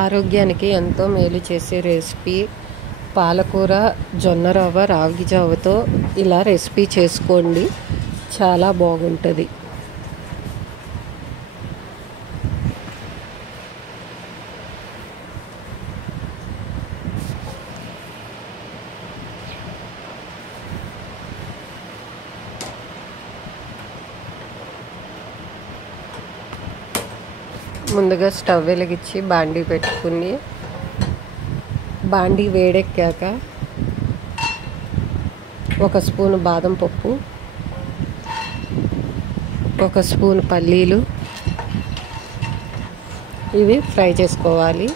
ఆరోగ్యానికి ఎంతో మేలు చేసే రెసిపీ పాలకూర జొన్న రవ్వ రాగి జావతో ఇలా రెసిపీ చేసుకోండి, చాలా బాగుంటుంది. ముందుగా స్టవ్ వెలిగించి బాండీ పెట్టుకుని, బాండీ వేడెక్కాక ఒక స్పూను బాదం పప్పు, ఒక స్పూను పల్లీలు ఇవి ఫ్రై చేసుకోవాలి.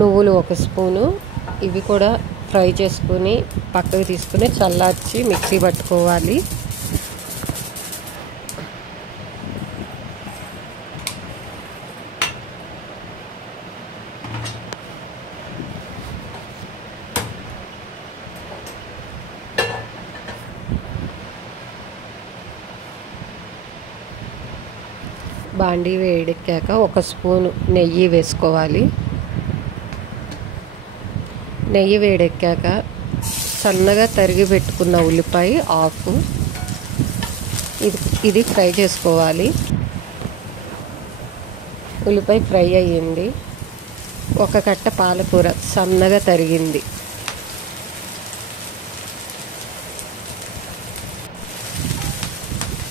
నువ్వులు ఒక స్పూను ఇవి కూడా ఫ్రై చేసుకుని పక్కకు తీసుకుని చల్లార్చి మిక్సీ పట్టుకోవాలి. బాండీ వేడెక్కాక ఒక స్పూను నెయ్యి వేసుకోవాలి. నెయ్యి వేడెక్కాక సన్నగా తరిగి పెట్టుకున్న ఉల్లిపాయ హాఫ్ ఇది ఫ్రై చేసుకోవాలి. ఉల్లిపాయ ఫ్రై అయ్యింది. ఒక కట్ట పాలకూర సన్నగా తరిగింది.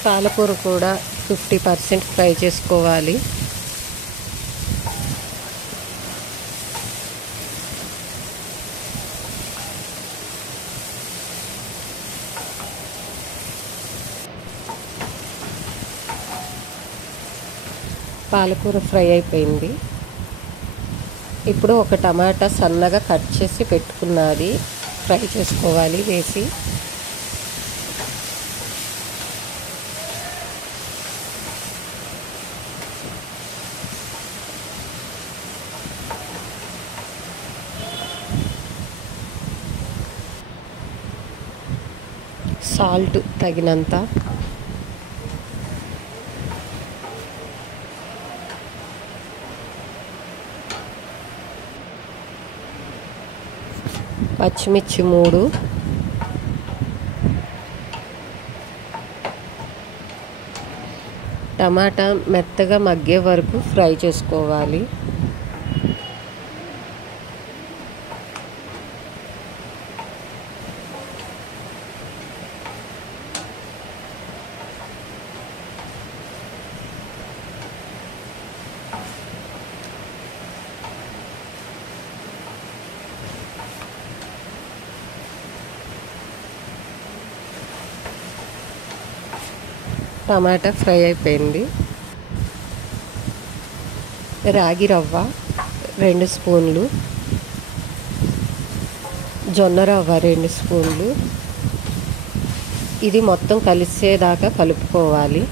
పాలకూర కూడా 50% ఫ్రై చేసుకోవాలి. పాలకూర ఫ్రై అయిపోయింది. ఇప్పుడు ఒక టమాటా సన్నగా కట్ చేసి పెట్టుకున్నది ఫ్రై చేసుకోవాలి వేసి. సాల్ట్ తగినంత, పచ్చిమిర్చి 3, టమాటా మెత్తగా మగ్గే వరకు ఫ్రై చేసుకోవాలి. టమాటా ఫ్రై అయిపోయింది. రాగి రవ్వ 2 స్పూన్లు, జొన్న రవ్వ 2 స్పూన్లు ఇది మొత్తం కలిసేదాకా కలుపుకోవాలి.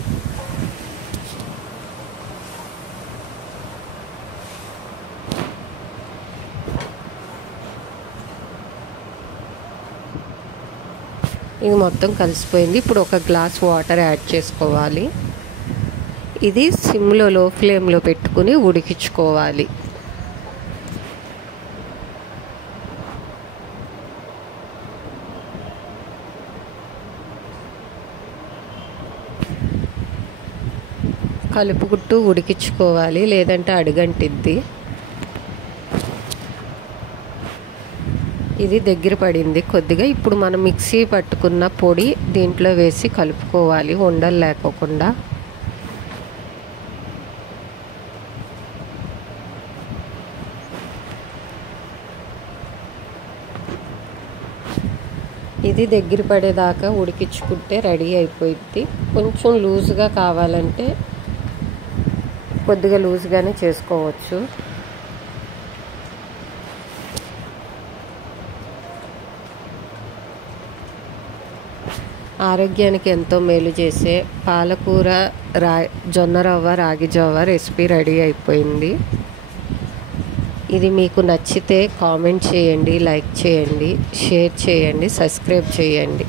ఇది మొత్తం కలిసిపోయింది. ఇప్పుడు ఒక గ్లాస్ వాటర్ యాడ్ చేసుకోవాలి. ఇది సిమ్లో లో ఫ్లేమ్లో పెట్టుకుని ఉడికించుకోవాలి. కలుపుకుంటూ ఉడికించుకోవాలి, లేదంటే అడుగంటిద్ది. ఇది దగ్గర పడింది కొద్దిగా. ఇప్పుడు మనం మిక్సీ పట్టుకున్న పొడి దీంట్లో వేసి కలుపుకోవాలి ఉండలు లేకోకుండా. ఇది దగ్గర పడేదాకా ఉడికించుకుంటే రెడీ అయిపోయింది. కొంచెం లూజ్గా కావాలంటే కొద్దిగా లూజ్గానే చేసుకోవచ్చు. ఆరోగ్యానికి ఎంతో మేలు చేసే పాలకూర జొన్న రవ్వ రాగి జావ రెసిపీ రెడీ అయిపోయింది. ఇది మీకు నచ్చితే కామెంట్ చేయండి, లైక్ చేయండి, షేర్ చేయండి, సబ్స్క్రైబ్ చేయండి.